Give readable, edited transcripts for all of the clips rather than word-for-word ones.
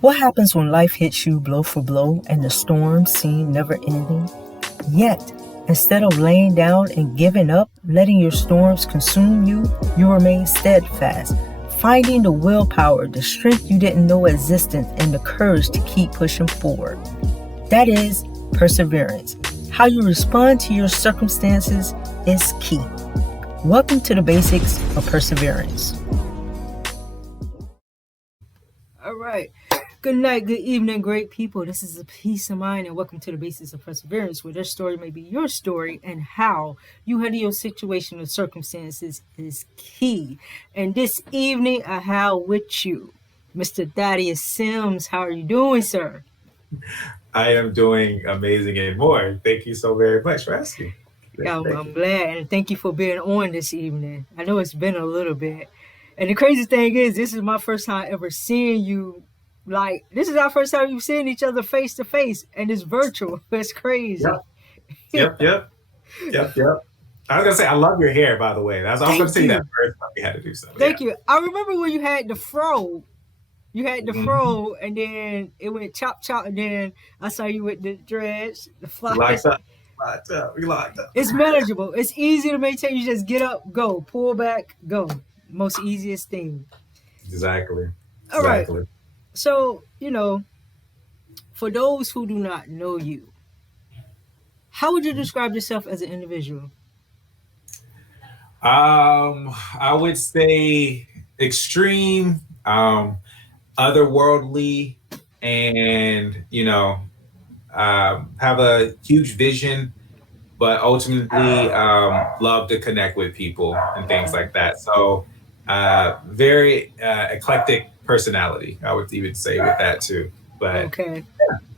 What happens when life hits you blow for blow and the storms seem never ending? Yet, instead of laying down and giving up, letting your storms consume you, you remain steadfast, finding the willpower, the strength you didn't know existed, and the courage to keep pushing forward. That is perseverance. How you respond to your circumstances is key. Welcome to the basics of perseverance. All right. Good night, good evening, great people. This is a Peace of Mind, and welcome to the Basics of Perseverance, where their story may be your story, and how you handle your situation or circumstances is key. And this evening, I have with you Mr. Thaddeus Sims. How are you doing, sir? I am doing amazing and more. Thank you so very much for asking. Yeah, Thank I'm you. glad, and thank you for being on this evening. I know it's been a little bit. And the crazy thing is, this is my first time ever seeing you. Like, this is our first time you've seen each other face to face, and it's virtual. It's crazy. Yep, yep. I was gonna say I love your hair, by the way. I was gonna Thank say that you. first time we had to do so. Thank Yeah. you. I remember when you had the fro. You had the Mhm. fro, and then it went chop chop, and then I saw you with the dreads, the We fly. locked up. Locked up. We locked up. It's manageable. It's easy to maintain. You just get up, go, pull back, go. Most easiest thing. Exactly. All right. Exactly. So, for those who do not know you, how would you describe yourself as an individual? I would say extreme, otherworldly, and have a huge vision, but ultimately love to connect with people and things like that. So, very eclectic personality, I would even say with that too. But Okay.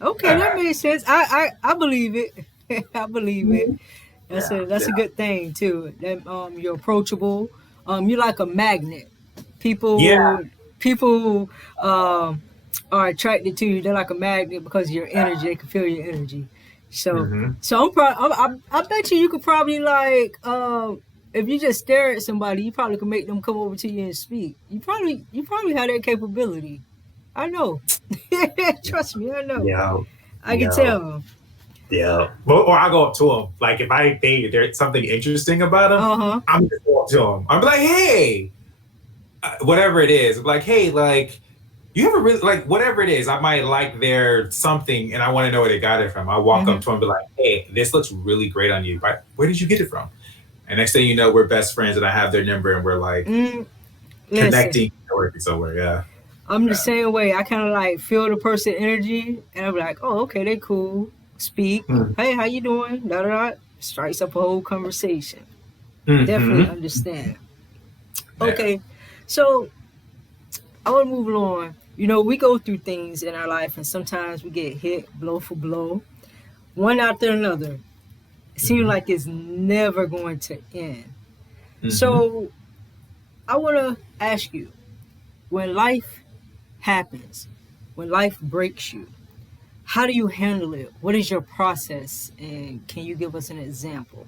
Okay, yeah, that makes sense. I believe it. I believe it. That's a yeah, good thing too. That you're approachable. You're like a magnet. yeah, People um are attracted to you. They're like a magnet because of your energy. They can feel your energy. So hmm so I bet you could probably like if you just stare at somebody, you probably could make them come over to you and speak. You probably have that capability. I know. Trust me, I know. yeah, I can yeah, tell. yeah. Or I go up to them. Like if I think there's something interesting about them, Uh huh. I'm just go up to them. I'm like, hey, whatever it is. I'm like, hey, like you ever really like whatever it is, I might like their something and I want to know where they got it from. I walk Mm-hmm. up to them and be like, hey, this looks really great on you. But where did you get it from? And next thing you know, we're best friends and I have their number and we're like Mm, listen, connecting and working somewhere. Yeah. I'm the Yeah. same way. I kind of like feel the person energy, and I'm like, oh, okay, they cool. Speak. Hey, how you doing? Da da da. Strikes up a whole conversation. Definitely Mm-hmm. understand. Yeah. Okay, so I want to move along. We go through things in our life, and sometimes we get hit blow for blow, one after another. It seems Mm-hmm. like it's never going to end. Mm-hmm. So I want to ask you, when life happens, when life breaks you, how do you handle it? What is your process? And can you give us an example?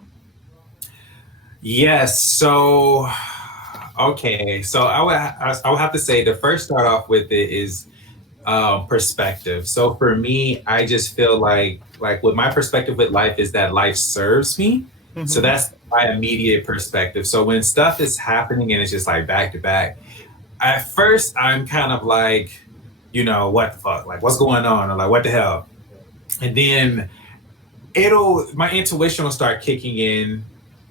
Yes. So, okay. So I would have to say the first start off with it is perspective. So for me, I just feel like with my perspective with life is that life serves me. So Mm-hmm. that's my immediate perspective. So when stuff is happening and it's just like back to back, at first I'm kind of like, what the fuck? Like what's going on? Or like what the hell? And then it'll my intuition will start kicking in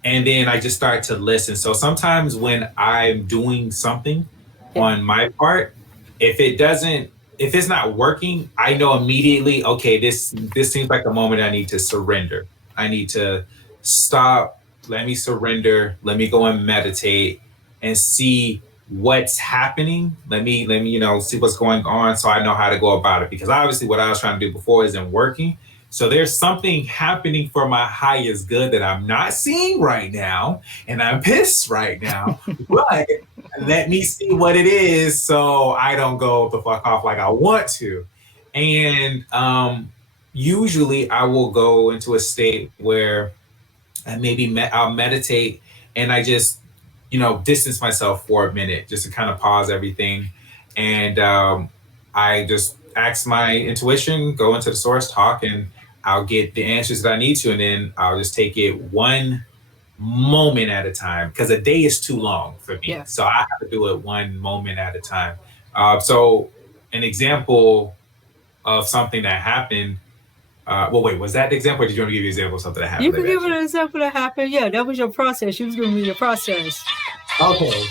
and then I just start to listen. So sometimes when I'm doing something Yeah. on my part, if it's not working, I know immediately, okay, this seems like a moment I need to surrender. I need to stop, let me surrender, let me go and meditate and see what's happening. Let me, see what's going on so I know how to go about it. Because obviously what I was trying to do before isn't working. So there's something happening for my highest good that I'm not seeing right now, and I'm pissed right now. But let me see what it is so I don't go the fuck off like I want to. And usually I will go into a state where I'll meditate and I just, distance myself for a minute just to kind of pause everything. And I just ask my intuition, go into the source, talk, and I'll get the answers that I need to, and then I'll just take it one moment at a time because a day is too long for me. Yeah. So I have to do it one moment at a time. So an example of something that happened. Well, wait, was that the example? Or did you want to give you an example of something that You happened? can Let me give ask an you. example that happened. Yeah, that was your process. You was giving me your process. Okay.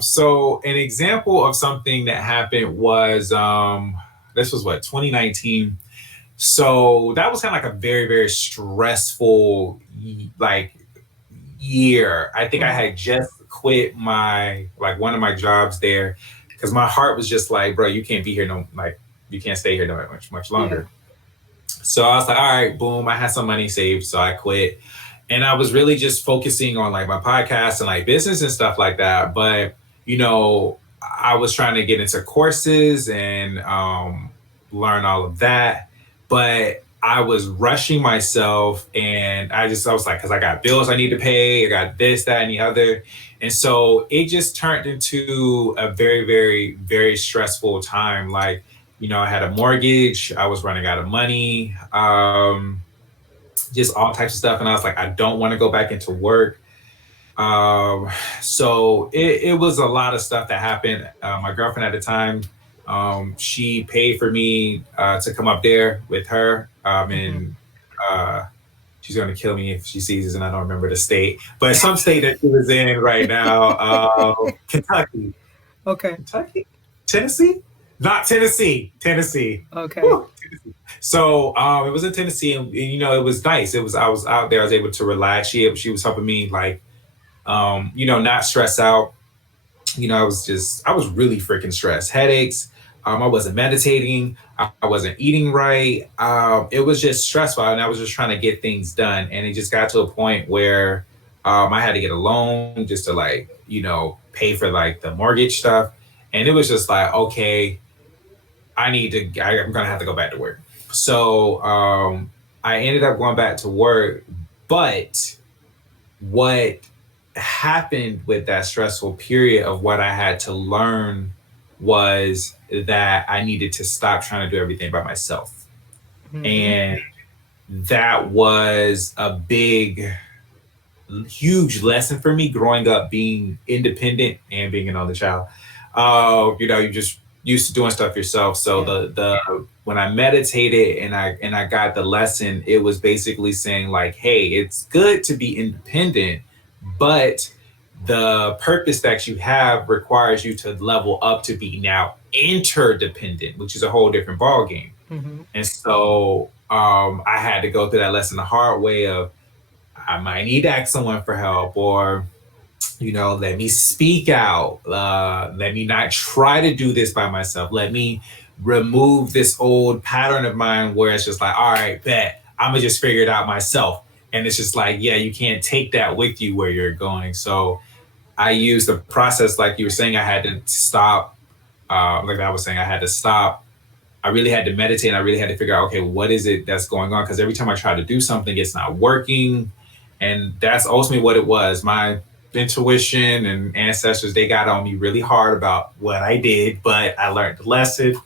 So an example of something that happened was this was what 2019. So that was kind of like a very very stressful like year. I think I Mm-hmm. had just quit my like one of my jobs there because my heart was just like, bro, you can't be here no like you can't stay here no much Yeah. longer. So I was like, all right, boom. I had some money saved, so I quit, and I was really just focusing on like my podcast and like business and stuff like that. But I was trying to get into courses and learn all of that, but I was rushing myself, and I was like, because I got bills I need to pay, I got this, that, and the other, and so it just turned into a very, very, very stressful time. Like, I had a mortgage, I was running out of money, just all types of stuff, and I was like, I don't want to go back into work. Um, so it was a lot of stuff that happened. My girlfriend at the time, she paid for me to come up there with her, Mm-hmm. and uh, she's gonna kill me if she sees this, and I don't remember the state, but some state that she was in right now, Kentucky, Okay. Kentucky, Tennessee, not Tennessee, Tennessee. Okay. Whew, Tennessee. So it was in Tennessee, and it was nice. It was I was out there. I was able to relax. She was helping me like not stress out. I was really freaking stressed. Headaches. I wasn't meditating. I wasn't eating right. It was just stressful, and I was just trying to get things done. And it just got to a point where I had to get a loan just to like pay for like the mortgage stuff. And it was just like, okay, I'm gonna have to go back to work. So I ended up going back to work, but what happened with that stressful period of what I had to learn was that I needed to stop trying to do everything by myself. Mm-hmm. And that was a big, huge lesson for me growing up being independent and being an only child. You just used to doing stuff yourself. So Yeah. the when I meditated and I got the lesson, it was basically saying like, hey, it's good to be independent, but the purpose that you have requires you to level up to be now interdependent, which is a whole different ball game. Mm-hmm. And so I had to go through that lesson the hard way of I might need to ask someone for help, or let me speak out. Let me not try to do this by myself. Let me remove this old pattern of mine where it's just like, all right, bet I'm gonna just figure it out myself. And it's just like, yeah, you can't take that with you where you're going. So I used the process, like you were saying, I had to stop. Like I was saying, I had to stop. I really had to meditate. And I really had to figure out, okay, what is it that's going on? Because every time I try to do something, it's not working. And that's ultimately what it was. My intuition and ancestors, they got on me really hard about what I did, but I learned the lesson.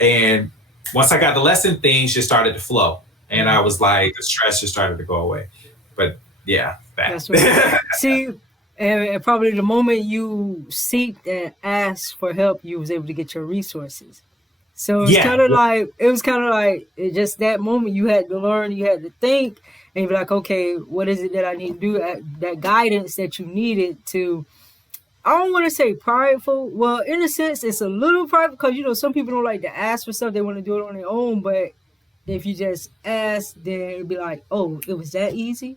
And once I got the lesson, things just started to flow. And I Mm-hmm. was like, the stress just started to go away. But yeah, that. That's right. See, and probably the moment you seeked and asked for help, you was able to get your resources. So Yeah. it was kind of like it just that moment you had to learn, you had to think, and you'd be like, okay, what is it that I need to do? That guidance that you needed to. I don't want to say prideful. Well, in a sense, it's a little prideful because some people don't like to ask for stuff; they want to do it on their own. But if you just ask, then it'd be like, oh, it was that easy.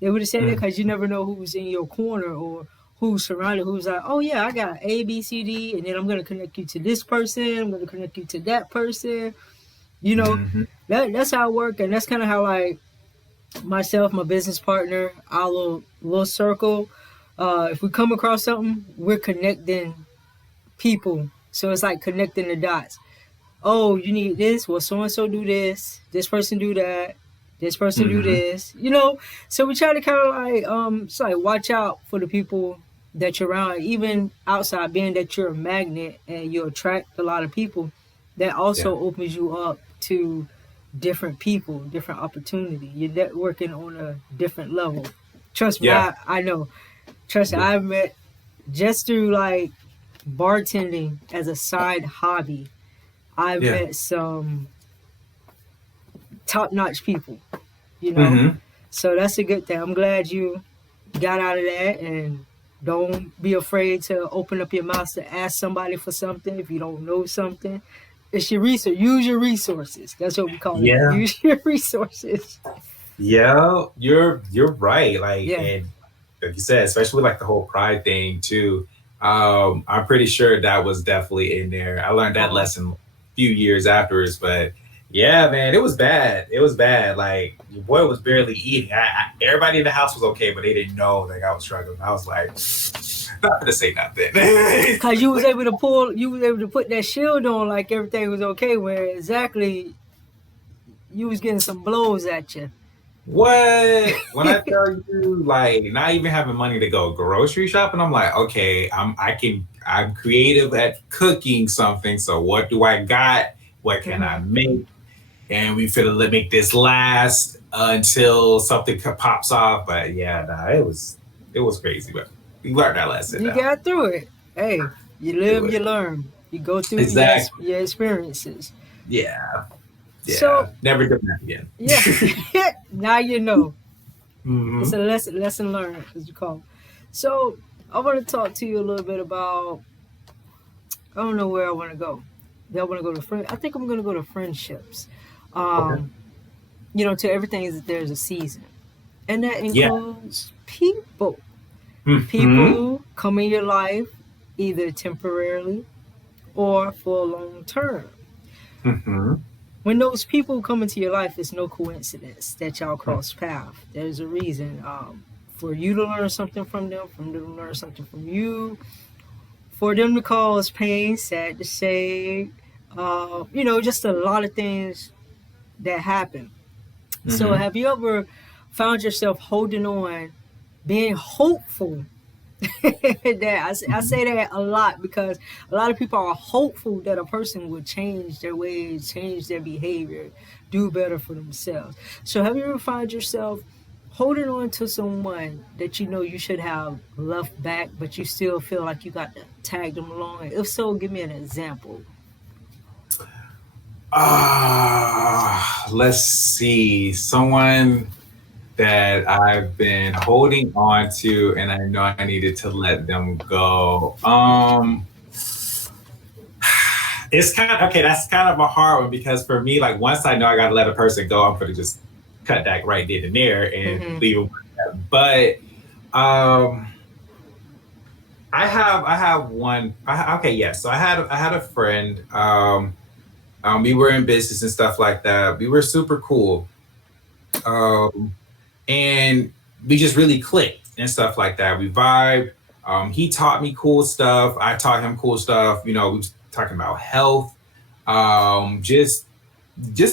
They would have said that Mm, because you never know who's in your corner or who's surrounded, who's like, oh yeah, I got A, B, C, D, and then I'm gonna connect you to this person. I'm gonna connect you to that person. You know, mhm, that's how it works, and that's kind of how like myself, my business partner, our little circle. If we come across something, we're connecting people. So it's like connecting the dots. Oh, you need this? Well, so and so do this. This person do that. This person do mhm. this. So we try to kind of like it's like watch out for the people that you're around, even outside, being that you're a magnet and you attract a lot of people. that Yeah. also opens you up to different people, different opportunity. You're networking on a different level. Trust me, Yeah. I know. Trust me, Yeah. I've met just through like bartending as a side hobby. I've Yeah. met some top notch people, you know. Mm-hmm. So that's a good thing. I'm glad you got out of that, and don't be afraid to open up your mouth to ask somebody for something if you don't know something. It's your research. Use your resources. That's what we call it. Yeah. Use your resources. Yeah. You're right. Like, Yeah. and like you said, especially with like the whole pride thing too. I'm pretty sure that was definitely in there. I learned that Oh, lesson a few years afterwards, but yeah, man, it was bad. It was bad. Like your boy was barely eating. Everybody in the house was okay, but they didn't know like I was struggling. I was like, not gonna say nothing. cause you was able to pull, you was able to put that shield on like everything was okay. Where exactly you was getting some blows at you. What? When I tell you, like, not even having money to go grocery shopping, I'm like, okay, I'm creative at cooking something. So what do I got? What can I Mm-hmm. make? And we finna make this last until something pops off. But yeah, nah, it was crazy, but we learned that lesson You now. got through it. Hey, you Do live, you it. learn. You go through Exactly. your experiences. Yeah. So Yeah. Never done that again. yeah, now you know. It's Hmm. a lesson learned, as you call it. So I want to talk to you a little bit about. I don't know where I want to go. Do I want to go to friend? I think I'm going to go to friendships. Okay. Um, to everything is there's a season, and that Yeah. includes people. Hmm. People come in your life either temporarily or for a long term. Hmm. When those people come into your life, it's no coincidence that y'all cross paths. There's a reason for you to learn something from them, for them to learn something from you, for them to cause pain, sad to say, just a lot of things that happen. So, Hmm. have you ever found yourself holding on, being hopeful I say that a lot because a lot of people are hopeful that a person will change their ways, change their behavior, do better for themselves. So have you ever found yourself holding on to someone that you know you should have left back, but you still feel like you got to tag them along? If so, give me an example. Let's see. Someone that I've been holding on to and I know I needed to let them go. It's kind of okay, that's kind of a hard one because for me, like once I know I gotta let a person go, I'm gonna just cut that right then and there and Mm-hmm. leave it with that. But I have one. Okay, yes. So I had a friend. We were in business and stuff like that. We were super cool. Um, and we just really clicked and stuff like that. We vibed. He taught me cool stuff. I taught him cool stuff. We was talking about health, just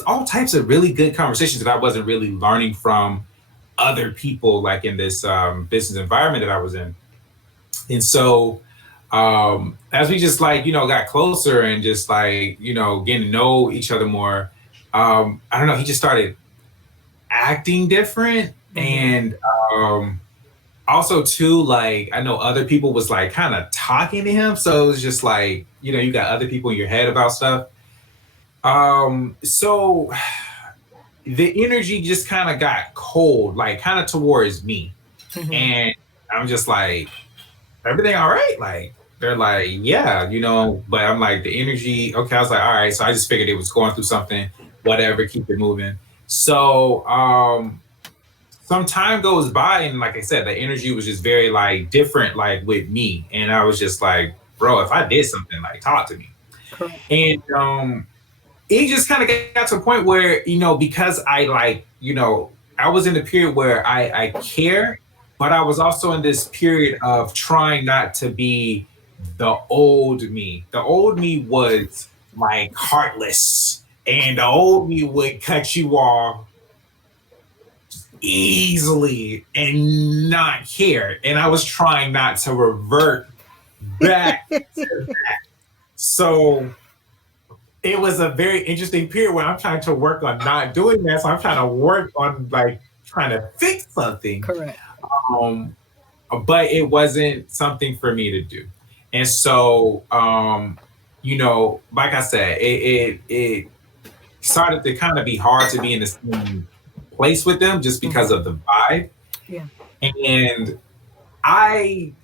all types of really good conversations that I wasn't really learning from other people, like in this business environment that I was in. And so, as we just like got closer and just like getting to know each other more, I don't know. He just started acting different Mm-hmm. and um also too like I know other people was like kind of talking to him, so it was just like you got other people in your head about stuff. So the energy just kind of got cold, like kind of towards me, Mm-hmm. and I'm just like, everything all right? Like they're like, yeah, but I'm like the energy, okay. I was like, all right, so I just figured it was going through something, whatever, keep it moving. So some time goes by and like I said, the energy was just very like different like with me, and I was just like, bro, if I did something, like talk to me. Correct. And it just kind of got to a point where because I like I was in a period where I care, but I was also in this period of trying not to be the old me. The old me was like heartless, and the old me would cut you off easily and not care. And I was trying not to revert back to that. So it was a very interesting period where I'm trying to work on not doing that. So I'm trying to work on like trying to fix something. Correct. Um, but it wasn't something for me to do. And so, like I said, it started to kind of be hard to be in the same place with them just because of the vibe. Yeah. And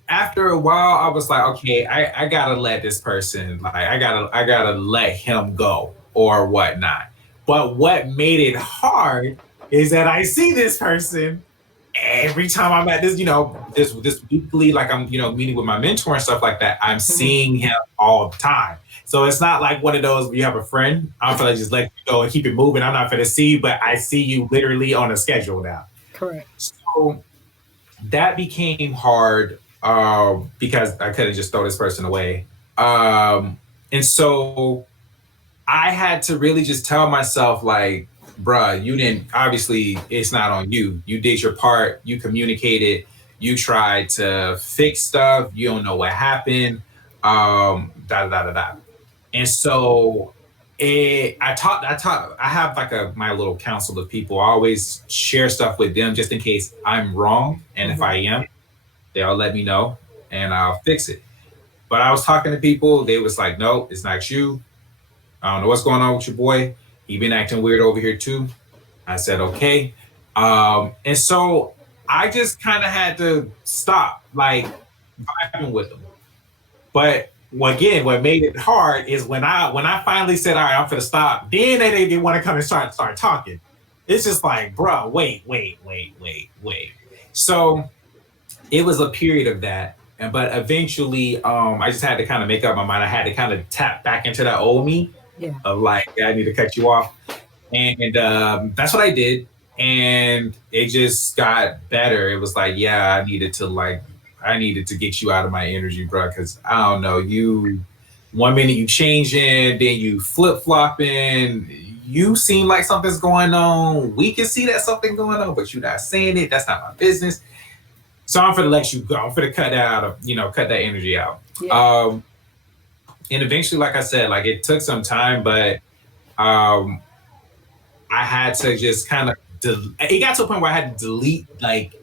after a while, I was like, okay, I gotta let this person, like, I gotta let him go or whatnot. But what made it hard is that I see this person every time I'm at this, this weekly, like I'm, meeting with my mentor and stuff like that. I'm seeing him all the time. So it's not like one of those where you have a friend. I'm gonna just let you go and keep it moving. I'm not gonna see, but I see you literally on a schedule now. Correct. So that became hard because I couldn't just throw this person away. And so I had to really just tell myself, like, bruh, you didn't, obviously, it's not on you. You did your part, you communicated, you tried to fix stuff, you don't know what happened, da da da da da. And so I have like my little council of people. I always share stuff with them just in case I'm wrong. And if I am, they'll let me know and I'll fix it. But I was talking to people, they was like, no, it's not you. I don't know what's going on with your boy. He been acting weird over here too. I said, okay. And so I just kind of had to stop, like, vibing with them. But again, what made it hard is when I finally said, all right, I'm gonna stop, then they want to come and start talking. It's just like, bro, wait. So it was a period of that. But eventually, I just had to kind of make up my mind. I had to kind of tap back into that old me of like, I need to cut you off. And that's what I did. And it just got better. It was like, yeah, I needed to get you out of my energy, bro. Cause I don't know, you, one minute you changing, then you flip flopping. You seem like something's going on. We can see that something going on, but you're not saying it. That's not my business. So I'm gonna let you go. I'm gonna cut that out of, cut that energy out. Yeah. And eventually, like I said, like it took some time, but I had to just kind of, it got to a point where I had to delete like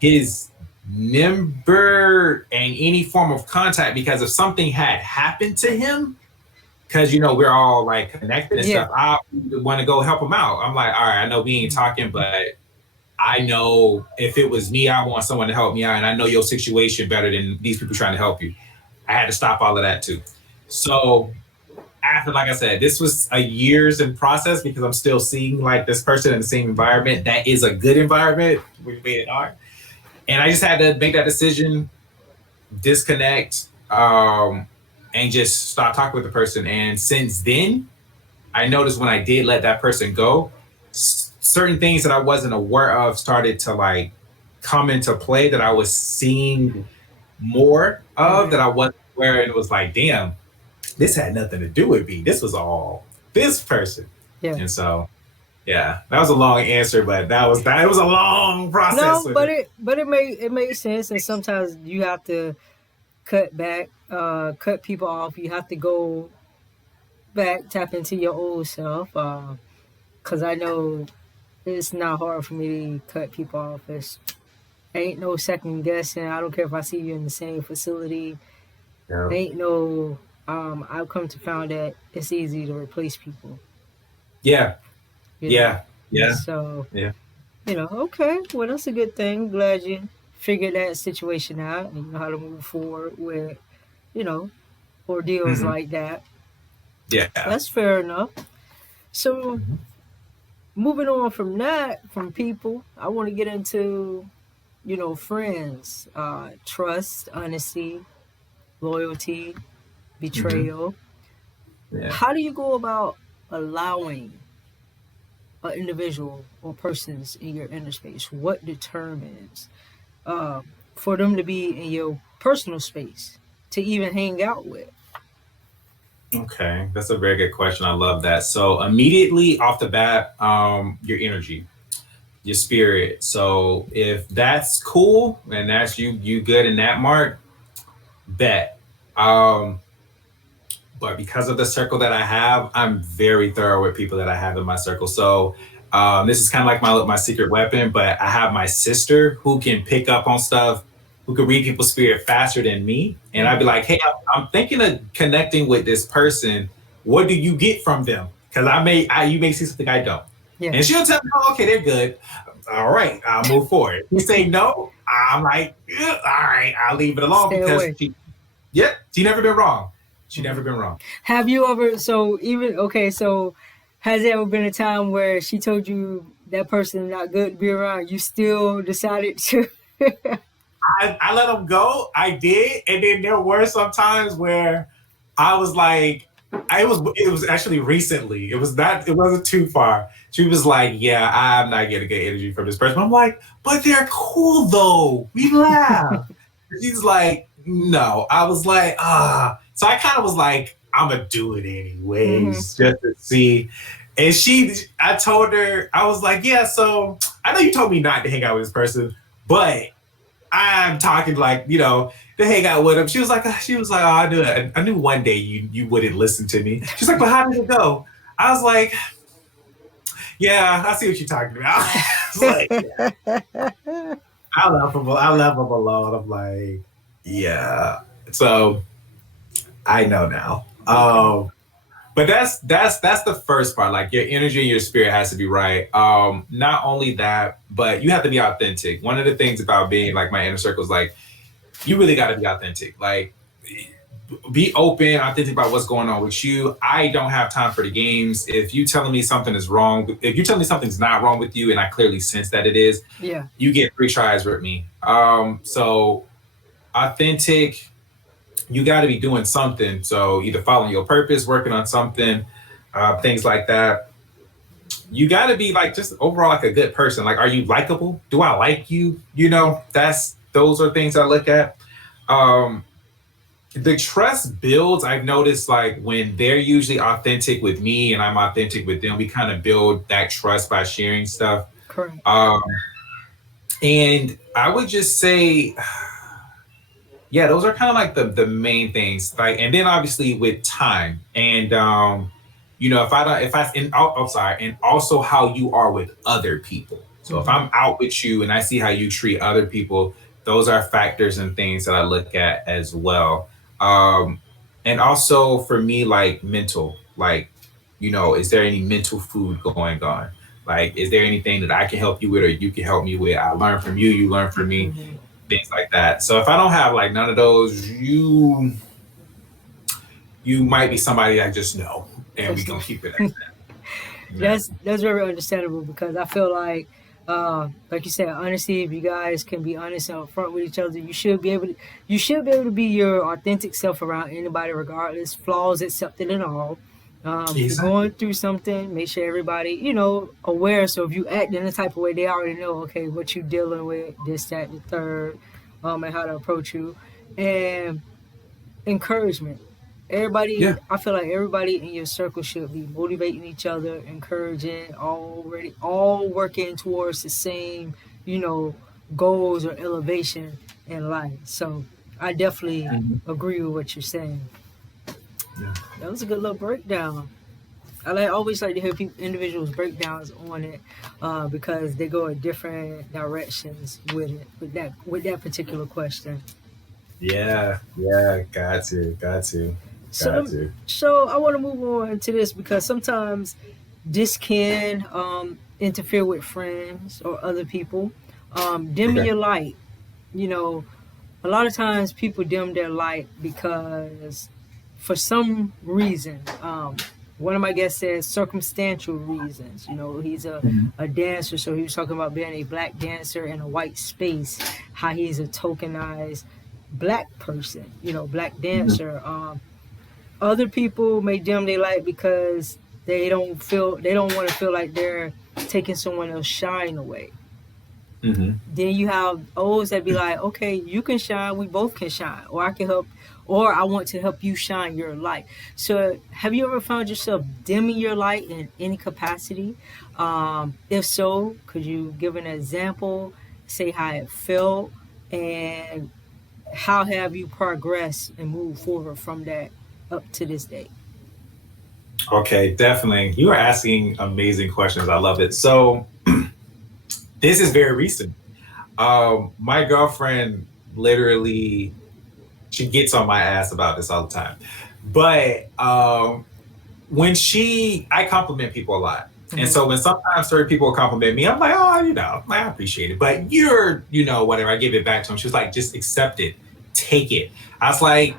his number and any form of contact because if something had happened to him, because we're all like connected and stuff, I want to go help him out. I'm like, all right, I know we ain't talking, but I know if it was me, I want someone to help me out, and I know your situation better than these people trying to help you. I had to stop all of that too. So after, like I said, this was a years in process because I'm still seeing like this person in the same environment that is a good environment. We made it hard. And I just had to make that decision, disconnect, and just stop talking with the person. And since then, I noticed when I did let that person go, certain things that I wasn't aware of started to like come into play that I was seeing more of that I wasn't aware. And it was like, damn, this had nothing to do with me. This was all this person. Yeah. And so, yeah, that was a long answer, but it was a long process. No, but it made sense, and sometimes you have to cut back, cut people off. You have to go back, tap into your old self. Because I know it's not hard for me to cut people off. It's ain't no second guessing. I don't care if I see you in the same facility. Yeah. Ain't no. I've come to find that it's easy to replace people. Yeah. You know? Yeah. Yeah. So Yeah. okay, well that's a good thing. Glad you figured that situation out and you know how to move forward with, ordeals like that. Yeah. That's fair enough. So moving on from that, from people, I want to get into, friends, trust, honesty, loyalty, betrayal. Yeah. How do you go about allowing an individual or persons in your inner space? What determines for them to be in your personal space to even hang out with? Okay, that's a very good question. I love that. So immediately off the bat, your energy, your spirit. So if that's cool and that's you good in that mark, bet. but because of the circle that I have, I'm very thorough with people that I have in my circle. So this is kind of like my secret weapon, but I have my sister who can pick up on stuff, who can read people's spirit faster than me. And I'd be like, hey, I'm thinking of connecting with this person. What do you get from them? Because you may see something I don't. Yeah. And she'll tell me, oh, okay, they're good. All right, I'll move forward. You say no, I'm like, all right, I'll leave it alone. Stay Because away. she never been wrong. She never been wrong. Have you ever, so has there ever been a time where she told you that person is not good to be around? You still decided to? I let them go. I did, and then there were some times where I was like, it was actually recently. It wasn't too far. She was like, "Yeah, I'm not getting good energy from this person." I'm like, "But they're cool though. We laugh." She's like, "No." I was like, "Ah." So I kind of was like, "I'm gonna do it anyways, just to see." And I told her, I was like, "Yeah." So I know you told me not to hang out with this person, but I'm talking like, to hang out with him. She was like, oh, I knew it. I knew one day you wouldn't listen to me. She's like, but how did it go? I was like, yeah, I see what you're talking about. It's like, yeah. I left him alone. I'm like, yeah. So I know now. Okay. But that's the first part. Like your energy and your spirit has to be right. Not only that, but you have to be authentic. One of the things about being like my inner circle is like you really got to be authentic. Like be open, authentic about what's going on with you. I don't have time for the games. If you telling me something is wrong, if you telling me something's not wrong with you, and I clearly sense that it is, Yeah. you get 3 tries with me. So authentic, you got to be doing something. So either following your purpose, working on something, things like that. You got to be like just overall like a good person. Like, are you likable? Do I like you? Those are things I look at. Um, the trust builds. I've noticed like when they're usually authentic with me and I'm authentic with them, we kind of build that trust by sharing stuff. Correct. And I would just say, yeah, those are kind of like the main things. Like, and then obviously with time and if I don't, if I, and I'm sorry, and also how you are with other people. So if I'm out with you and I see how you treat other people, those are factors and things that I look at as well. And also for me, like mental, like, is there any mental food going on? Like, is there anything that I can help you with or you can help me with? I learn from you, you learn from me, things like that. So if I don't have like none of those, you might be somebody I just know, and we gonna keep it at that. Yeah. That's very understandable because I feel like you said, honesty. If you guys can be honest and upfront with each other, you should be able to be your authentic self around anybody, regardless, flaws accepted and all. If you're going through something, make sure everybody, aware. So if you act in a type of way, they already know, okay, what you're dealing with, this, that, the third, and how to approach you. And encouragement. Yeah. I feel like everybody in your circle should be motivating each other, encouraging, all working towards the same, goals or elevation in life. So I definitely agree with what you're saying. Yeah. That was a good little breakdown. Always like to hear individuals breakdowns on it because they go in different directions with that particular question. Yeah. Got to. So I want to move on to this because sometimes this can interfere with friends or other people. Dimming Okay. your light. You know, a lot of times people dim their light because for some reason, one of my guests says circumstantial reasons. He's a dancer, so he was talking about being a black dancer in a white space, how he's a tokenized black person, black dancer. Other people may dim their light because they don't want to feel like they're taking someone else's shine away. Then you have those that be like, okay, you can shine, we both can shine, or I can help, or I want to help you shine your light. So have you ever found yourself dimming your light in any capacity? If so, could you give an example, say how it felt, and how have you progressed and moved forward from that up to this day? Okay, definitely. You are asking amazing questions. I love it. So this is very recent. My girlfriend literally, she gets on my ass about this all the time. But I compliment people a lot. And Mm-hmm. so when sometimes certain people compliment me, I'm like, oh, I appreciate it. But whatever. I give it back to them. She was like, just accept it, take it. I was like,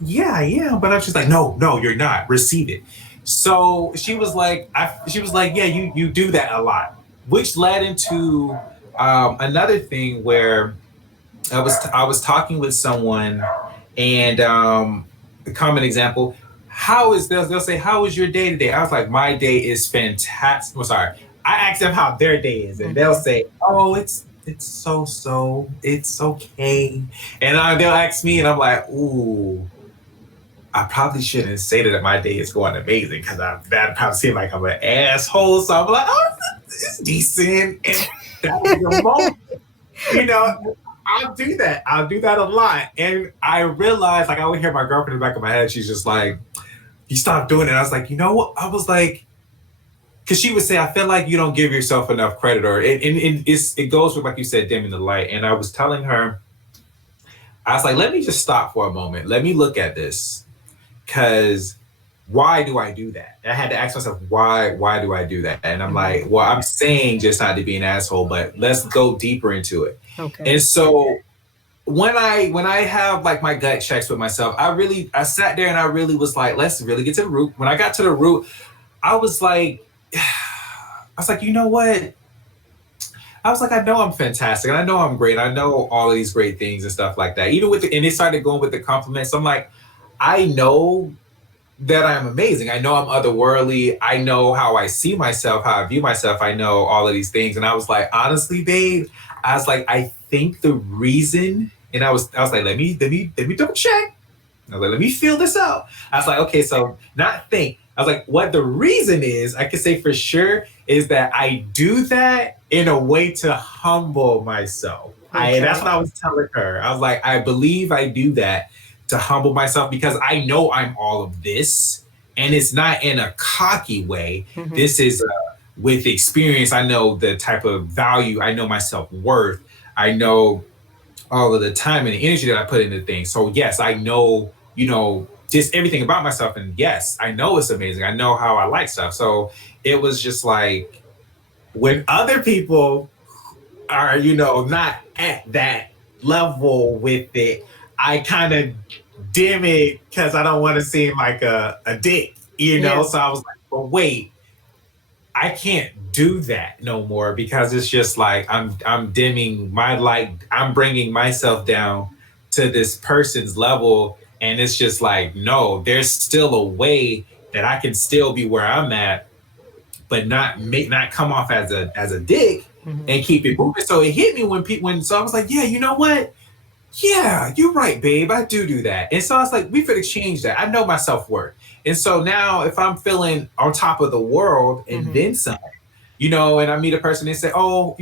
yeah, yeah. But I'm just like, no, no, you're not. Receive it. So she was like, yeah, you do that a lot, which led into another thing where I was talking with someone, and a common example, they'll say, how is your day today? I was like, my day is fantastic. Well, sorry. I ask them how their day is, and they'll Mm-hmm. say, oh, it's so, it's okay. And they'll ask me, and I'm like, ooh, I probably shouldn't say that my day is going amazing, because that probably seem like I'm an asshole. So I'm like, oh, it's decent. And that was the moment, you know, I'll do that. I'll do that a lot. And I realized, like, I would hear my girlfriend in the back of my head. She's just like, you stop doing it. I was like, you know what? I was like, because she would say, I feel like you don't give yourself enough credit, or it goes with, like you said, dimming the light. And I was telling her, I was like, let me just stop for a moment. Let me look at this. Because why do I do that? I had to ask myself, why do I do that? And I'm Mm-hmm. like, well, I'm saying just not to be an asshole, but let's go deeper into it. Okay. And so when I have like my gut checks with myself, I sat there and I really was like, let's really get to the root. When I got to the root, I was like, you know what? I was like, I know I'm fantastic, and I know I'm great. I know all of these great things and stuff like that. Even and they started going with the compliments. I'm like, I know that I'm amazing. I know I'm otherworldly. I know how I see myself, how I view myself. I know all of these things. And I was like, honestly, babe, I was like, I think the reason, and I was like, let me double check. I was like, let me feel this out. I was like, okay, so not think. I was like, what the reason is, I can say for sure, is that I do that in a way to humble myself. That's Okay. what I was telling her. I was like, I believe I do that to humble myself, because I know I'm all of this, and it's not in a cocky way. Mm-hmm. This is with experience. I know the type of value. I know my self worth. I know all of the time and the energy that I put into things. So yes, I know, just everything about myself. And yes, I know it's amazing. I know how I like stuff. So it was just like, when other people are, not at that level with it, I kind of dim it because I don't want to seem like a dick, Yeah. So I was like, but wait, I can't do that no more, because it's just like I'm dimming my light. I'm bringing myself down to this person's level, and it's just like, no, there's still a way that I can still be where I'm at, but not come off as a dick, Mm-hmm. and keep it moving. So it hit me when so I was like, yeah, you know what? Yeah, you're right, babe. I do that. And so I was like, we could exchange that. I know my self worth. And so now, if I'm feeling on top of the world and Mm-hmm. then some, and I meet a person and say, oh,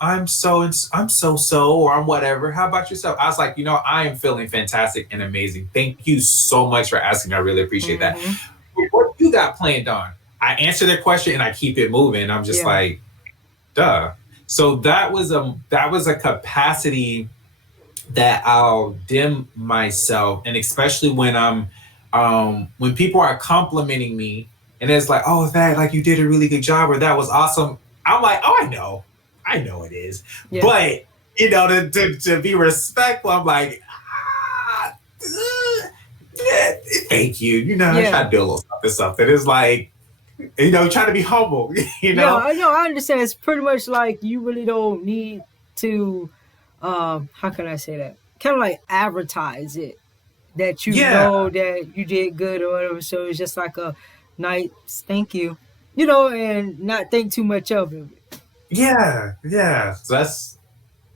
I'm so, or I'm whatever. How about yourself? I was like, I am feeling fantastic and amazing. Thank you so much for asking. I really appreciate that. Mm-hmm. What you got planned on? I answer their question and I keep it moving. I'm just Yeah. like, duh. So that was a capacity that I'll dim myself, and especially when people are complimenting me, and it's like, oh, that, like, you did a really good job, or that was awesome. I'm like, oh, I know it is, Yeah. but to be respectful, I'm like, yeah, thank you. I try Yeah. to do a little something. It's like, trying to be humble. Yeah, I know. I understand. It's pretty much like you really don't need to. How can I say that? Kind of like advertise it that you Yeah, know that you did good or whatever. So it's just like a nice thank you, and not think too much of it. yeah, yeah. So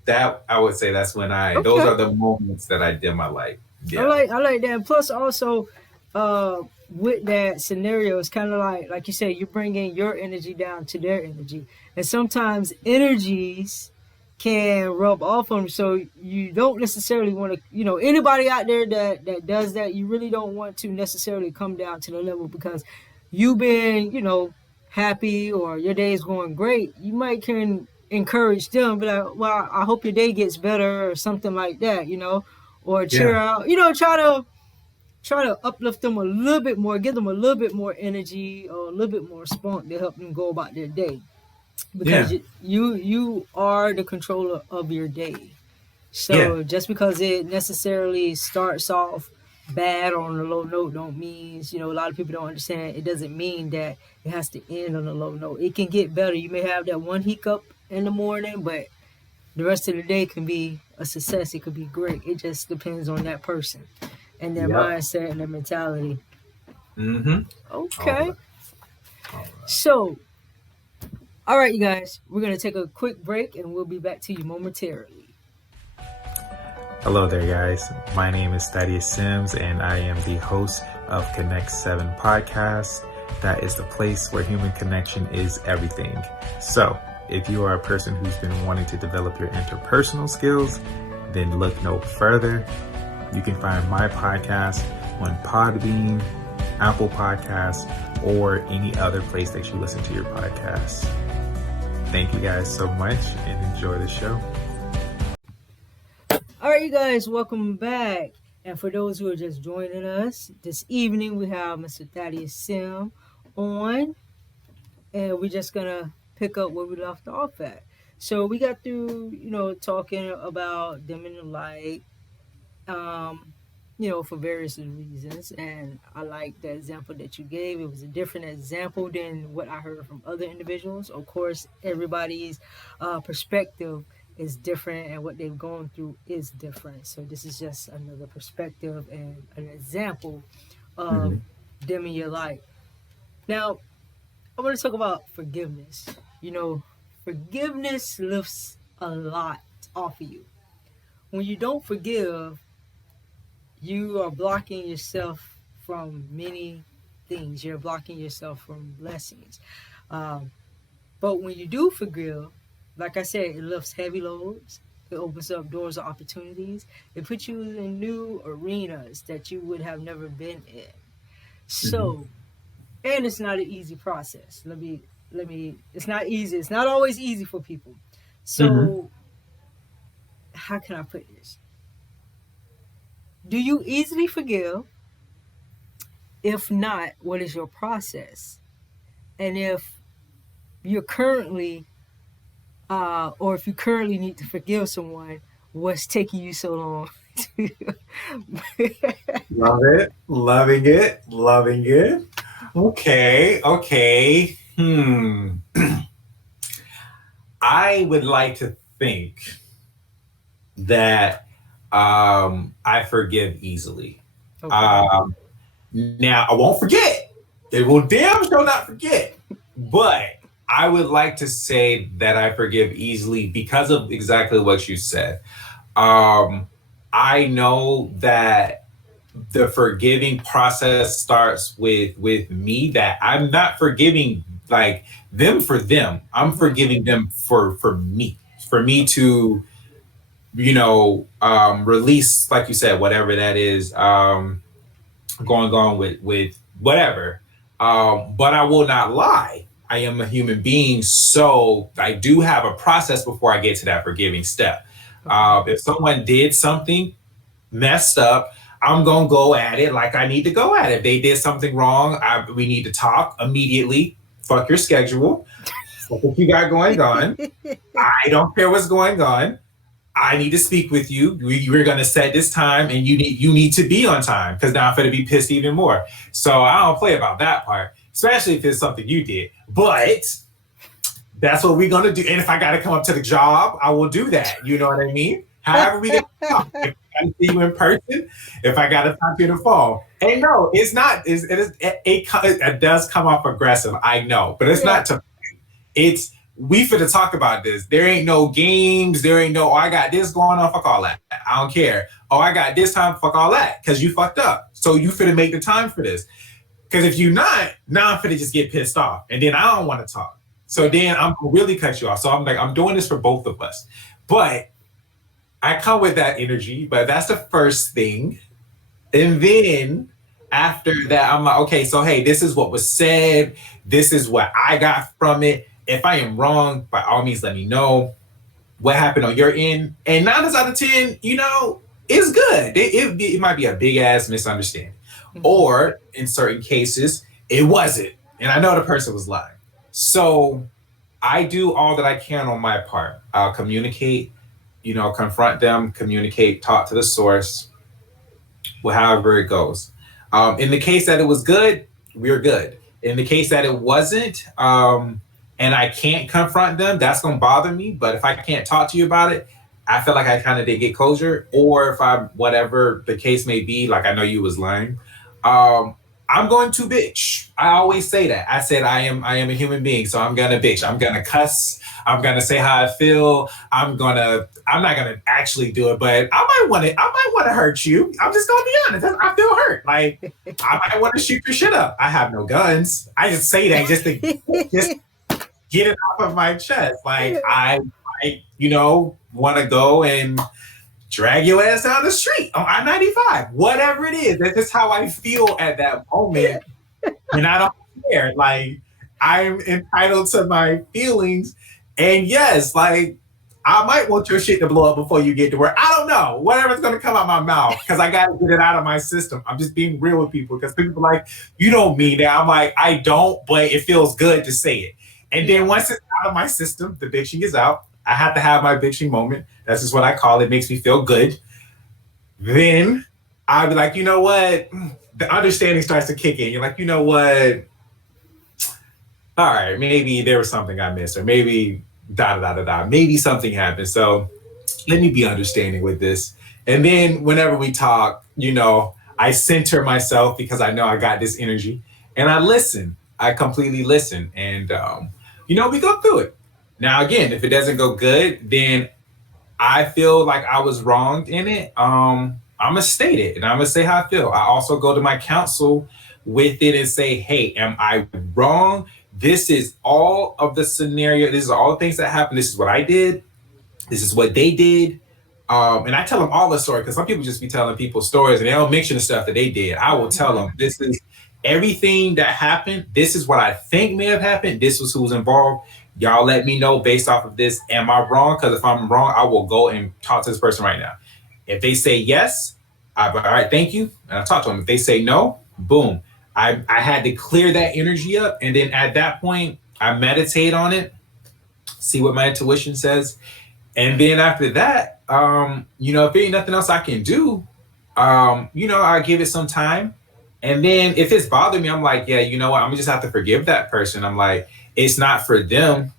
that I would say that's when those Okay, are the moments that I dim my light. I Yeah. like I like that. Plus, also, with that scenario, it's kind of like you said, you're bringing your energy down to their energy, and sometimes energies can rub off on you. So you don't necessarily want to, anybody out there that does that, you really don't want to necessarily come down to the level because you've been, happy or your day is going great. You might can encourage them, be like, well, I hope your day gets better or something like that, or cheer Yeah. out, try to uplift them a little bit more, give them a little bit more energy or a little bit more spunk to help them go about their day because Yeah. you are the controller of your day. Yeah. So just because it necessarily starts off bad or on a low note don't means, a lot of people don't understand, it doesn't mean that it has to end on a low note. It can get better. You may have that one hiccup in the morning, but the rest of the day can be a success. It could be great. It just depends on that person and their Yep. mindset and their mentality. Mm-hmm. All Okay. right. All right. So, all right, you guys, we're going to take a quick break and we'll be back to you momentarily. Hello there, guys. My name is Thaddeus Sims, and I am the host of Connect 7 podcast. That is the place where human connection is everything. So, if you are a person who's been wanting to develop your interpersonal skills, then look no further. You can find my podcast on Podbean, Apple Podcasts, or any other place that you listen to your podcasts. Thank you guys so much and enjoy the show. All right, you guys, welcome back. And for those who are just joining us, this evening we have Mr. Thaddeus Sims on, and we're just going to pick up where we left off at. So we got through, talking about them in the light, for various reasons. And I like the example that you gave. It was a different example than what I heard from other individuals. Of course, everybody's perspective is different and what they've gone through is different. So this is just another perspective and an example of them in your life. Now, I want to talk about forgiveness. Forgiveness lifts a lot off of you. When you don't forgive, you are blocking yourself from many things. You're blocking yourself from blessings. But when you do forgive, like I said, it lifts heavy loads. It opens up doors of opportunities. It puts you in new arenas that you would have never been in. So, and it's not an easy process. It's not easy. It's not always easy for people. So, how can I put this? Do you easily forgive? If not, what is your process? And if you're currently, or if you currently need to forgive someone, what's taking you so long? Love it. Loving it. Loving it. Okay. I would like to think that I forgive easily. Okay. Now, I won't forget. It will damn sure not forget. But I would like to say that I forgive easily because of exactly what you said. I know that the forgiving process starts with me, that I'm not forgiving like them for them. I'm forgiving them for me to release, like you said, whatever that is, going on with whatever. But I will not lie. I am a human being, so I do have a process before I get to that forgiving step. If someone did something messed up, I'm gonna go at it like I need to go at it. If they did something wrong, we need to talk immediately. Fuck your schedule. Fuck what you got going on. I don't care what's going on. I need to speak with you. We're gonna set this time, and you need to be on time, because now I'm gonna be pissed even more. So I don't play about that part, especially if it's something you did. But that's what we're gonna do. And if I gotta come up to the job, I will do that. You know what I mean? However we get to talk. If I gotta see you in person, if I gotta talk to you on the phone. And no, it's not. It does come off aggressive. I know, but it's not to. It's we finna talk about this. There ain't no games. There ain't no, oh, I got this going on. Fuck all that. I don't care. Oh, I got this time. Fuck all that. Because you fucked up. So you finna make the time for this. Because if you not, now I'm finna just get pissed off. And then I don't want to talk. So then I'm gonna really cut you off. So I'm like, I'm doing this for both of us. But I come with that energy, but that's the first thing. And then after that, I'm like, okay, so hey, this is what was said. This is what I got from it. If I am wrong, by all means, let me know what happened on your end. And 9 times out of 10, it's good. It might be a big ass misunderstanding. Or in certain cases, it wasn't. And I know the person was lying. So I do all that I can on my part. I'll communicate, confront them, communicate, talk to the source, however it goes. In the case that it was good, we're good. In the case that it wasn't, and I can't confront them, that's going to bother me. But if I can't talk to you about it, I feel like I kind of did get closure. Or if I'm, whatever the case may be, like I know you was lying, I'm going to bitch. I always say that. I said I am a human being, so I'm gonna bitch. I'm gonna cuss. I'm gonna say how I feel. I'm not gonna actually do it, but I might want to hurt you. I'm just gonna be honest. I feel hurt. Like I might want to shoot your shit up. I have no guns. I just say that just to just get it off of my chest. Like I want to go and drag your ass down the street on I-95, whatever it is. That's just how I feel at that moment. And I don't care. Like, I'm entitled to my feelings. And yes, like, I might want your shit to blow up before you get to where, I don't know, whatever's going to come out my mouth, because I got to get it out of my system. I'm just being real with people, because people are like, you don't mean that. I'm like, I don't, but it feels good to say it. And then once it's out of my system, the bitching is out. I have to have my bitching moment. That's just what I call it. Makes me feel good. Then I'll be like, you know what? The understanding starts to kick in. You're like, you know what? All right, maybe there was something I missed, or maybe maybe something happened. So let me be understanding with this. And then whenever we talk, I center myself, because I know I got this energy, and I listen. I completely listen. And, we go through it. Now, again, if it doesn't go good, then I feel like I was wronged in it. I'm going to state it, and I'm going to say how I feel. I also go to my counsel with it and say, hey, am I wrong? This is all of the scenario. This is all the things that happened. This is what I did. This is what they did. And I tell them all the story, because some people just be telling people stories and they don't mention the stuff that they did. I will tell them, this is everything that happened. This is what I think may have happened. This was who was involved. Y'all let me know based off of this. Am I wrong? Because if I'm wrong, I will go and talk to this person right now. If they say yes, all right, thank you. And I'll talk to them. If they say no, boom. I had to clear that energy up. And then at that point, I meditate on it, see what my intuition says. And then after that, if there ain't nothing else I can do, I give it some time. And then if it's bothering me, I'm like, yeah, you know what? I'm gonna just have to forgive that person. I'm like, it's not for them.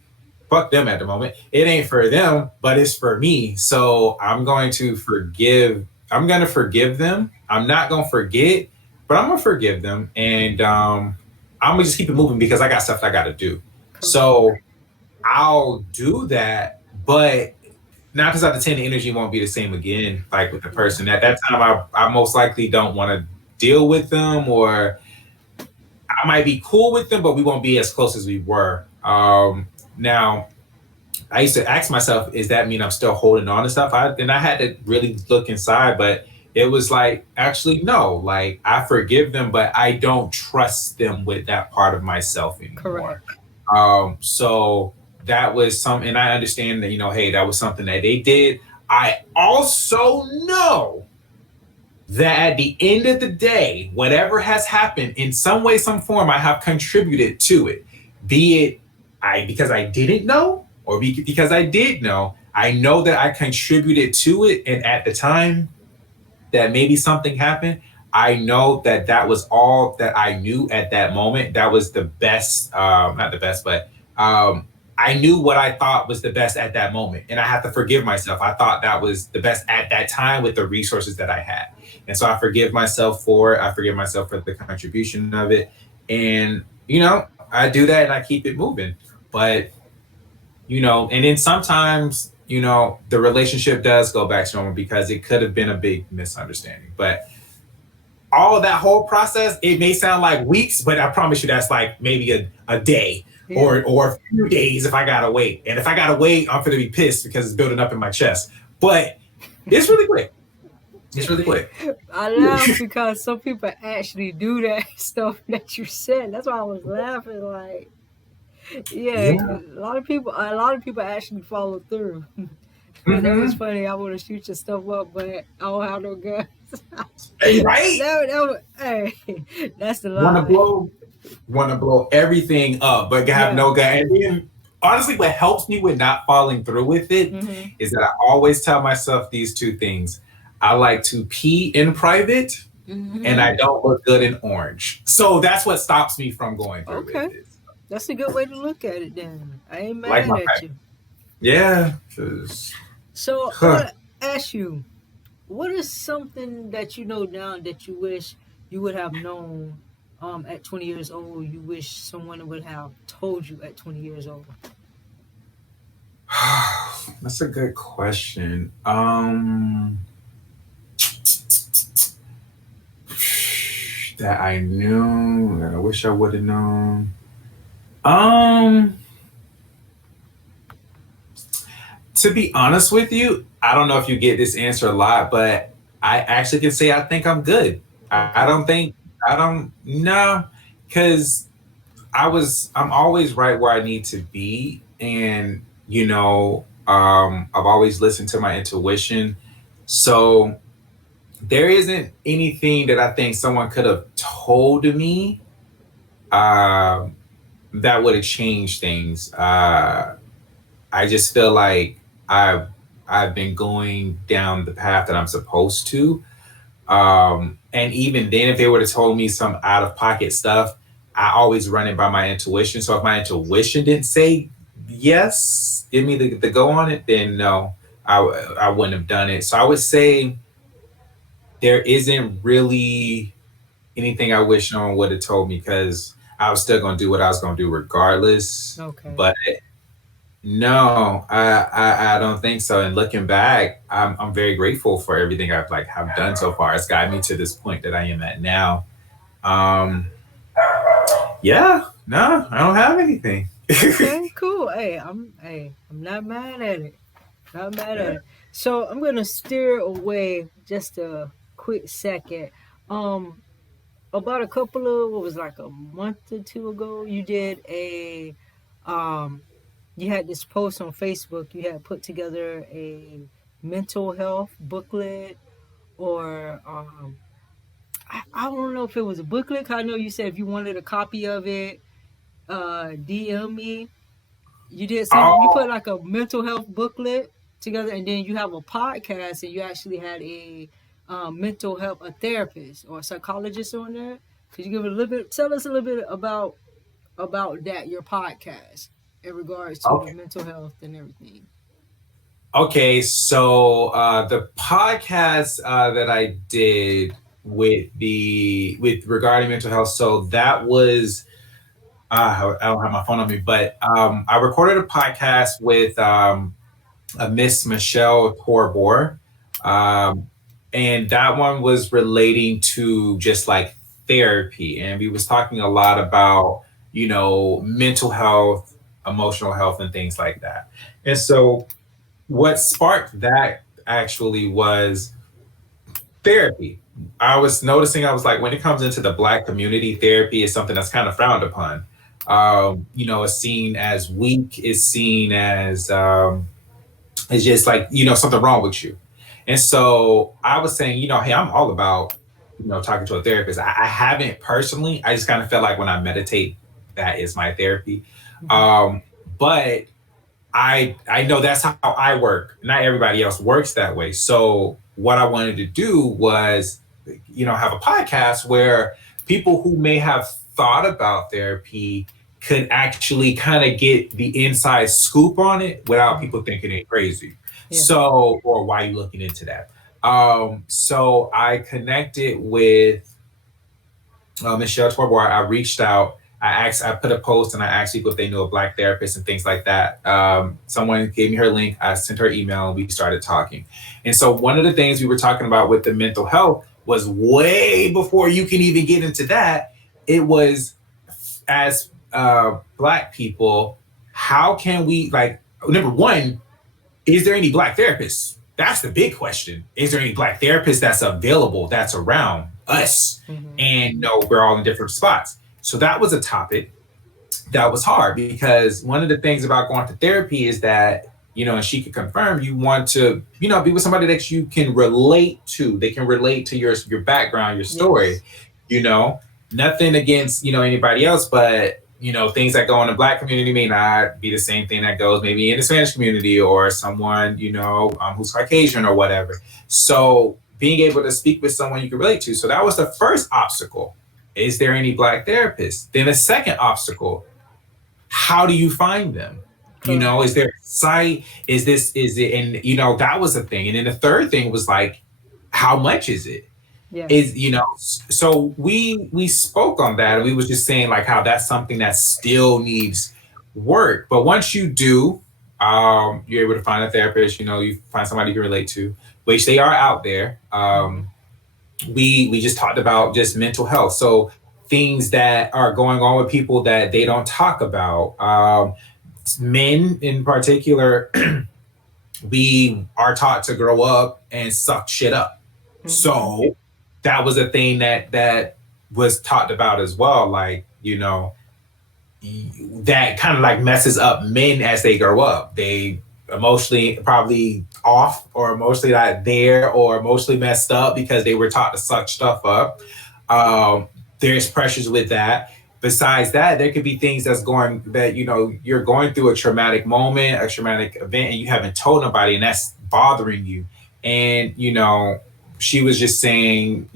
Fuck them at the moment. It ain't for them, but it's for me. So I'm going to forgive. I'm going to forgive them. I'm not going to forget, but I'm going to forgive them. And I'm going to just keep it moving, because I got stuff I got to do. So I'll do that, but 9 times out of 10, the energy won't be the same again, like with the person. At that time, I most likely don't want to deal with them, or I might be cool with them, but we won't be as close as we were. Now, I used to ask myself, is that mean I'm still holding on to stuff? And I had to really look inside, but it was like, actually, no. Like, I forgive them, but I don't trust them with that part of myself anymore. Correct. So that was something, and I understand that, hey, that was something that they did. I also know that at the end of the day, whatever has happened in some way, some form, I have contributed to it. Be it because I didn't know, or because I did know. I know that I contributed to it. And at the time that maybe something happened, I know that that was all that I knew at that moment. That was the best, not the best, but I knew what I thought was the best at that moment. And I have to forgive myself. I thought that was the best at that time with the resources that I had. And so I forgive myself for it. I forgive myself for the contribution of it. And, I do that and I keep it moving. But, and then sometimes, the relationship does go back to normal, because it could have been a big misunderstanding. But all of that whole process, it may sound like weeks, but I promise you that's like maybe a day. Yeah. or a few days if I gotta wait. And if I gotta wait, I'm gonna be pissed because it's building up in my chest. But it's really quick. It's really quick. I laugh because some people actually do that stuff that you said. That's why I was laughing. Like, yeah, Yeah. a lot of people actually follow through. That was Mm-hmm. funny. I want to shoot your stuff up, but I don't have no guns. Hey, right? Hey, that's the Want to lie. blow, want to blow everything up, but have Yeah. no gun. And then, honestly, what helps me with not falling through with it Hmm. is that I always tell myself these two things. I like to pee in private, and Hmm. I don't look good in orange. So that's what stops me from going through with Okay, it. that's a good way to look at it. Then I ain't Like mad my at you. yeah, because So I huh. want to ask you, what is something that you know now that you wish you would have known at 20 years old? You wish someone would have told you at 20 years old. That's a good question. That I knew that I wish I would have known. Um, to be honest with you, I don't know if you get this answer a lot, but I actually can say I think I'm good. I Okay. don't think I don't no, because I'm always right where I need to be, and I've always listened to my intuition, so there isn't anything that I think someone could have told me um, that would have changed things. I just feel like I've I've been going down the path that I'm supposed to. And even then, if they would have told me some out of pocket stuff, I always run it by my intuition. So if my intuition didn't say yes, give me the go on it, then no, I wouldn't have done it. So I would say there isn't really anything I wish no one would have told me because I was still gonna do what I was gonna do regardless. Okay. But no, I don't think so. And looking back, I'm very grateful for everything I've like have done so far. It's gotten me to this point that I am at now. Um, yeah, no, I don't have anything. Okay. Cool. I'm not mad at it. Not mad at Yeah. it. So I'm gonna steer away just a quick second. Um, about a couple of what was like a month or two ago, you did a um you had this post on Facebook. You had put together a mental health booklet, or I don't know if it was a booklet. 'Cause I know you said if you wanted a copy of it, DM me. You did something. You put Oh, like a mental health booklet together, and then you have a podcast, and you actually had a mental health a therapist or a psychologist on there. Could you give a little bit? Tell us a little bit about that your podcast in regards to the okay. mental health and everything. Okay, so the podcast that I did with regarding mental health, so that was I don't have my phone on me, but I recorded a podcast with a Miss Michelle Torbor, um, and that one was relating to just like therapy, and we was talking a lot about mental health, emotional health, and things like that. And so what sparked that actually was therapy. I was noticing, I was like, when it comes into the Black community, therapy is something that's kind of frowned upon. It's seen as weak, it's seen as it's just like, something wrong with you. And so I was saying, hey, I'm all about, talking to a therapist. I haven't personally, I just kind of felt like when I meditate, that is my therapy. Hmm. But I know that's how I work. Not everybody else works that way. So what I wanted to do was, have a podcast where people who may have thought about therapy could actually kind of get the inside scoop on it without Hmm. people thinking it crazy. Yeah. So, or why are you looking into that? So I connected with Michelle Torbor. I reached out. I put a post and I asked people if they knew a Black therapist and things like that. Someone gave me her link. I sent her email and we started talking. And so one of the things we were talking about with the mental health was way before you can even get into that. It was as Black people, how can we, like, number one, is there any Black therapists? That's the big question. Is there any Black therapists that's available, that's around us? Mm-hmm. And no, we're all in different spots. So that was a topic that was hard, because one of the things about going to therapy is that, and she could confirm, you want to, be with somebody that you can relate to. They can relate to your background, your story, Yes. you know. Nothing against, anybody else, but things that go in the Black community may not be the same thing that goes maybe in the Spanish community, or someone, who's Caucasian or whatever. So being able to speak with someone you can relate to. So that was the first obstacle. Is there any Black therapists? Then the second obstacle, how do you find them? Correct. Is there a site? Is it, and that was a thing. And then the third thing was like, how much is it? Yes. So we spoke on that, and we was just saying like how that's something that still needs work. But once you do, you're able to find a therapist, you find somebody you can relate to, which they are out there. Mm-hmm. We just talked about just mental health. So things that are going on with people that they don't talk about. Men in particular, we are taught to grow up and suck shit up. Mm-hmm. So that was a thing that was talked about as well. Like, that kind of like messes up men as they grow up. They emotionally probably off, or emotionally not there, or emotionally messed up because they were taught to suck stuff up. Um, there's pressures with that. Besides that, there could be things that you're going through a traumatic moment, a traumatic event, and you haven't told nobody, and that's bothering you. And she was just saying,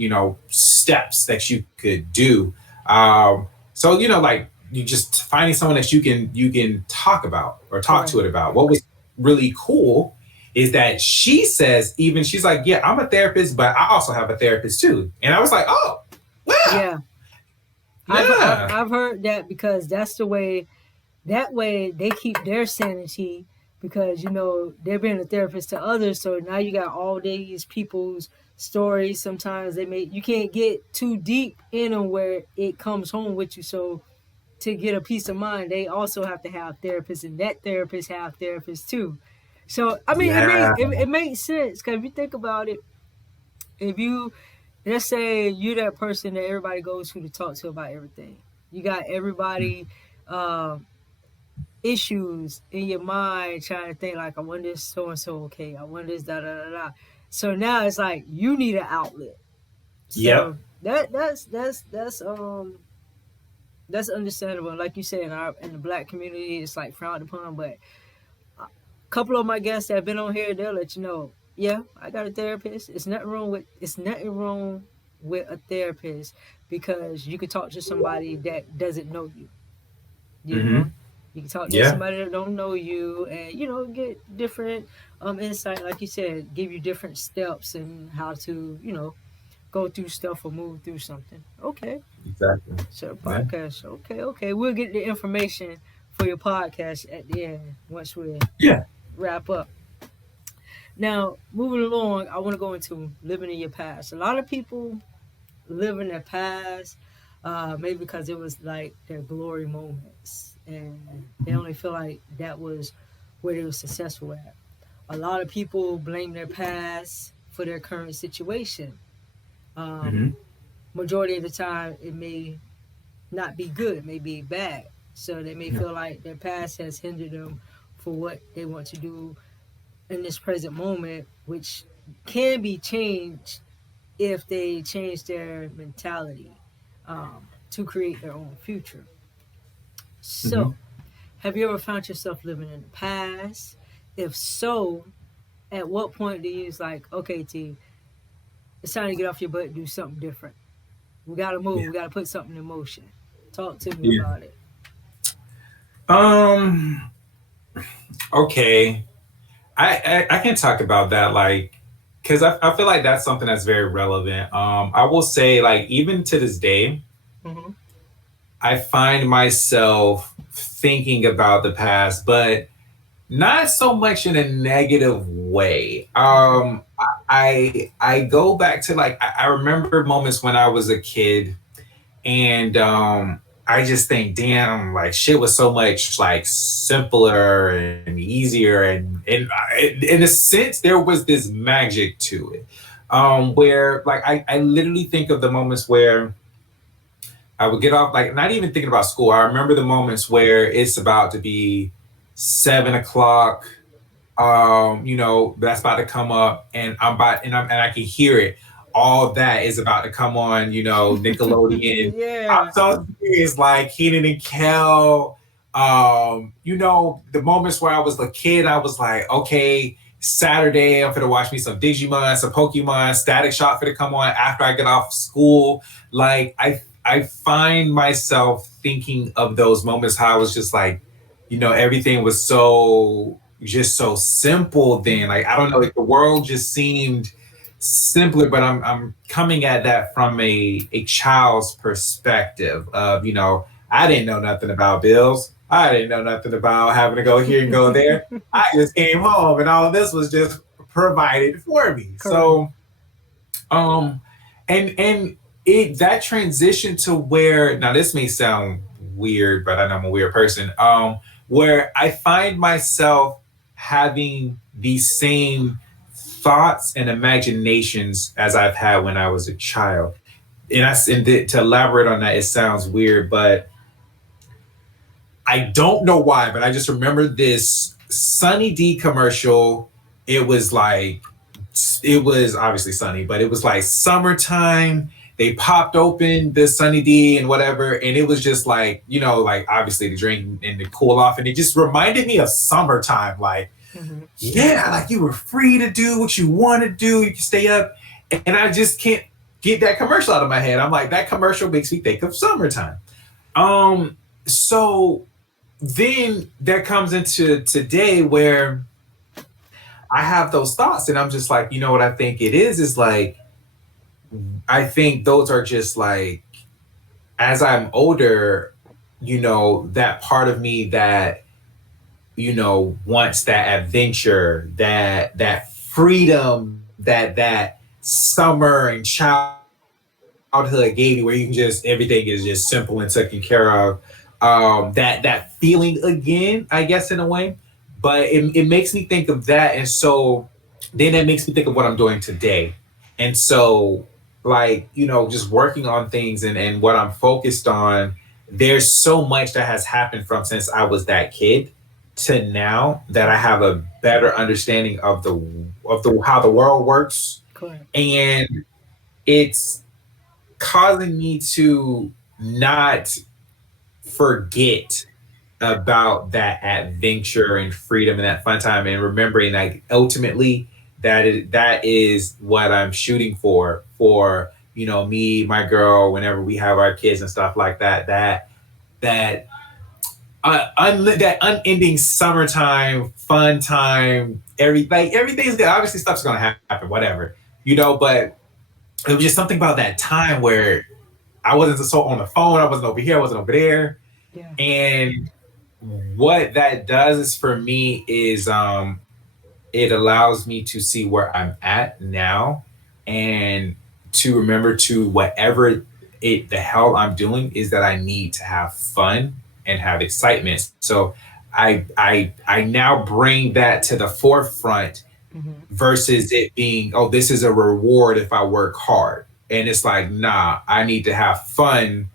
steps that you could do. So like, you just finding someone that you can talk about or talk to Correct. it about. What was really cool is that she says, even she's like, yeah, I'm a therapist, but I also have a therapist too. And I was like, oh, wow, Yeah. yeah, I've heard that because that's the way. That way they keep their sanity because they're being a therapist to others. So now you got all these people's stories. Sometimes you can't get too deep in them where it comes home with you. So to get a peace of mind, they also have to have therapists, and that therapist have therapists too. So I mean, yeah, it makes sense because if you think about it, if you let's say you're that person that everybody goes to talk to about everything, you got everybody. Um, Issues in your mind trying to think like I want this so and so okay, I want this da da da da. So now it's like you need an outlet. yep, So that's understandable. Like you said, in the Black community it's like frowned upon, but a couple of my guests that have been on here, they'll let you know, yeah, I got a therapist. It's nothing wrong with a therapist because you could talk to somebody that doesn't know you. You mm-hmm, know, you can talk to yeah, somebody that don't know you, and get different insight. Like you said, give you different steps and how to go through stuff or move through something. Okay, exactly, so yeah, podcast. Okay, okay, we'll get the information for your podcast at the end once we yeah, wrap up. Now, moving along, I want to go into living in your past. A lot of people live in their past, maybe because it was like their glory moments, and they only feel like that was where they were successful at. A lot of people blame their past for their current situation. mm-hmm, Um, Majority of the time, it may not be good, it may be bad. So they may yeah, feel like their past has hindered them for what they want to do in this present moment, which can be changed if they change their mentality to create their own future. mm-hmm. So, have you ever found yourself living in the past? If so, at what point do you use like, okay, T, it's time to get off your butt and do something different. We gotta move. Yeah, We gotta put something in motion. Talk to me yeah. about it. Um, okay. I can talk about that, like, because I feel like that's something that's very relevant. I will say, like, even to this day, Mm-hmm. I find myself thinking about the past, but not so much in a negative way. Okay. I go back to, like, I remember moments when I was a kid, and I just think, damn, like shit was so much like simpler and easier, and in a sense, there was this magic to it, where like I literally think of the moments where I would get off, like not even thinking about school. I remember the moments where it's about to be 7 o'clock, that's about to come up, and and I can hear it. All that is about to come on, Nickelodeon. I'm Yeah. so serious, like Keenan and Kel. The moments where I was a kid, I was like, okay, Saturday, I'm gonna watch me some Digimon, some Pokemon, Static Shock for to come on after I get off school. Like I find myself thinking of those moments how I was just like, everything was so simple then. Like I don't know, like the world just seemed simpler, but I'm coming at that from a child's perspective of, I didn't know nothing about bills. I didn't know nothing about having to go here and go there. I just came home and all of this was just provided for me. Correct. So um and it that transition to where, now this may sound weird, but I know I'm a weird person. Where I find myself having these same thoughts and imaginations as I've had when I was a child. To elaborate on that, it sounds weird, but I don't know why, but I just remember this Sunny D commercial. It was like, it was obviously sunny, but it was like summertime. They popped open the Sunny D and whatever, and it was just like, like obviously to drink and to cool off, and it just reminded me of summertime. Like, Hmm. yeah, like you were free to do what you want to do. You can stay up, and I just can't get that commercial out of my head. I'm like, that commercial makes me think of summertime. So then that comes into today where I have those thoughts, and I'm just like, you know what I think it is like, I think those are just like, as I'm older, that part of me that, wants that adventure, that freedom that summer and childhood gave you, where you can just, everything is just simple and taken care of. That feeling again, I guess, in a way. But it makes me think of that. And so then that makes me think of what I'm doing today. And so, like, just working on things, and what I'm focused on, there's so much that has happened from since I was that kid to now, that I have a better understanding of the how the world works. Correct. And it's causing me to not forget about that adventure and freedom and that fun time, and remembering that ultimately that is what I'm shooting for, me, my girl, whenever we have our kids and stuff like that that unending summertime fun time. Everything's good. Obviously stuff's gonna happen, whatever, but it was just something about that time where I wasn't so on the phone, I wasn't over here, I wasn't over there. Yeah. And what that does is, for me, is it allows me to see where I'm at now, and to remember to whatever the hell I'm doing is, that I need to have fun and have excitement. So I now bring that to the forefront, Hmm. versus it being, oh, this is a reward if I work hard. And it's like, nah, I need to have fun,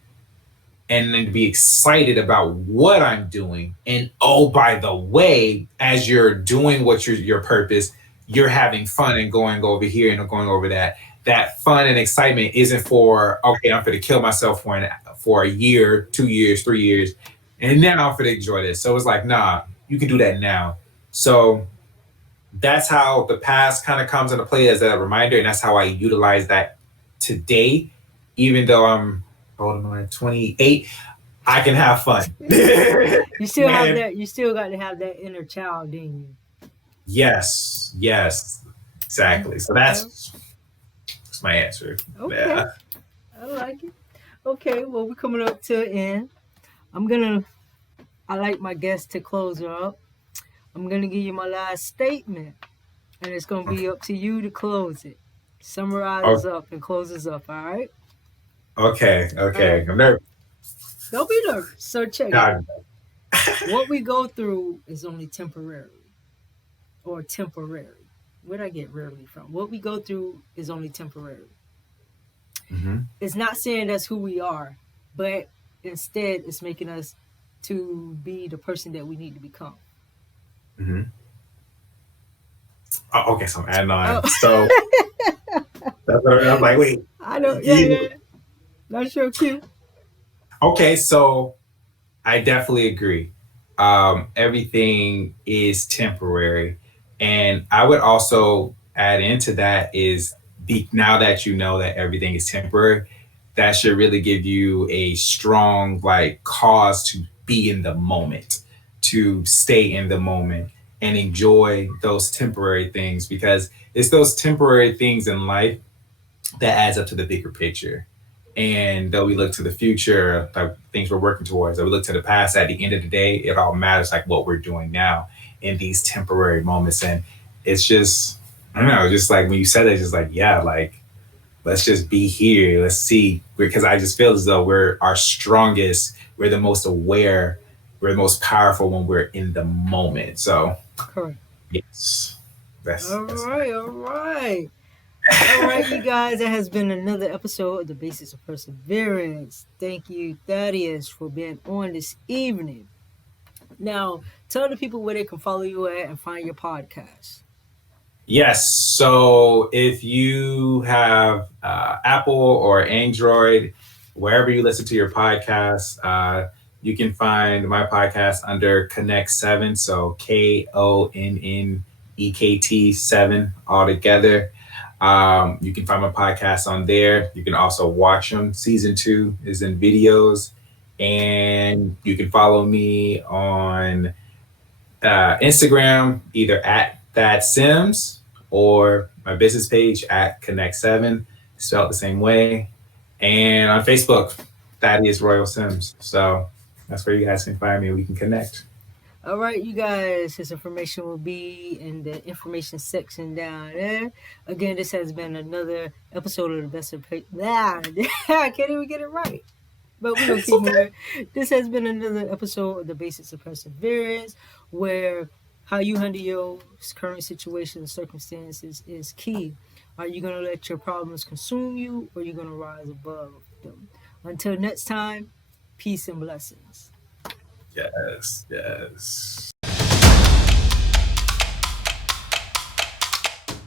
and then be excited about what I'm doing. And oh, by the way, as you're doing what your purpose, you're having fun and going over here and going over that. That fun and excitement isn't for, okay, I'm going to kill myself for a year, 2 years, 3 years, and then I'm going to enjoy this. So it's like, nah, you can do that now. So that's how the past kind of comes into play as a reminder, and that's how I utilize that today. Even though I'm, how old am I, 28, I can have fun. You still have And that. You still got to have that inner child in yes, yes, you. exactly. So Yeah. that's my answer. Okay. Yeah. I like it. Okay. Well, we're coming up to an end. I'm gonna. I like my guest to close her up. I'm gonna give you my last statement, and it's gonna Okay. be up to you to close it. Summarize Okay. up and close us up. All right. Okay. All right. Okay. I'm nervous. Don't be nervous. So check it. God. What we go through is only temporary or temporary. Where'd I get rarely from? What we go through is only temporary. Hmm. It's not saying that's who we are, but instead it's making us to be the person that we need to become. Hmm. Oh, okay, so I'm adding Oh, on. So that's what I'm like. Wait, I know. Yeah, yeah. yeah. Not sure, cute. Okay, so I definitely agree. Everything is temporary, and I would also add into that is now that you know that everything is temporary, that should really give you a strong like cause to be in the moment, to stay in the moment and enjoy those temporary things because it's those temporary things in life that adds up to the bigger picture. And though we look to the future, like things we're working towards, though we look to the past, at the end of the day, it all matters like what we're doing now in these temporary moments. And it's just, I don't know, just like when you said it, just like, yeah, like let's just be here. Let's see. Because I just feel as though we're our strongest, we're the most aware, we're the most powerful when we're in the moment. So Correct. yes. All That's right, all right. All right, you guys, that has been another episode of The Basics of Perseverance. Thank you, Thaddeus, for being on this evening. Now, tell the people where they can follow you at and find your podcast. Yes. So if you have Apple or Android, wherever you listen to your podcast, you can find my podcast under Connect Seven. So KONNEKT 7 all together. You can find my podcast on there. You can also watch them. Season 2 is in videos. And you can follow me on Instagram, either at Thaddeus Sims or my business page at Connect 7, spelled the same way. And on Facebook, Thaddeus Royal Sims. So that's where you guys can find me. We can connect. All right, you guys, this information will be in the information section down there. Again, this has been another episode of the Best of I can't even get it right. But we're going to It's keep okay. moving. This has been another episode of The Basics of Perseverance, where how you handle your current situation and circumstances is key. Are you going to let your problems consume you, or are you going to rise above them? Until next time, peace and blessings. Yes, yes.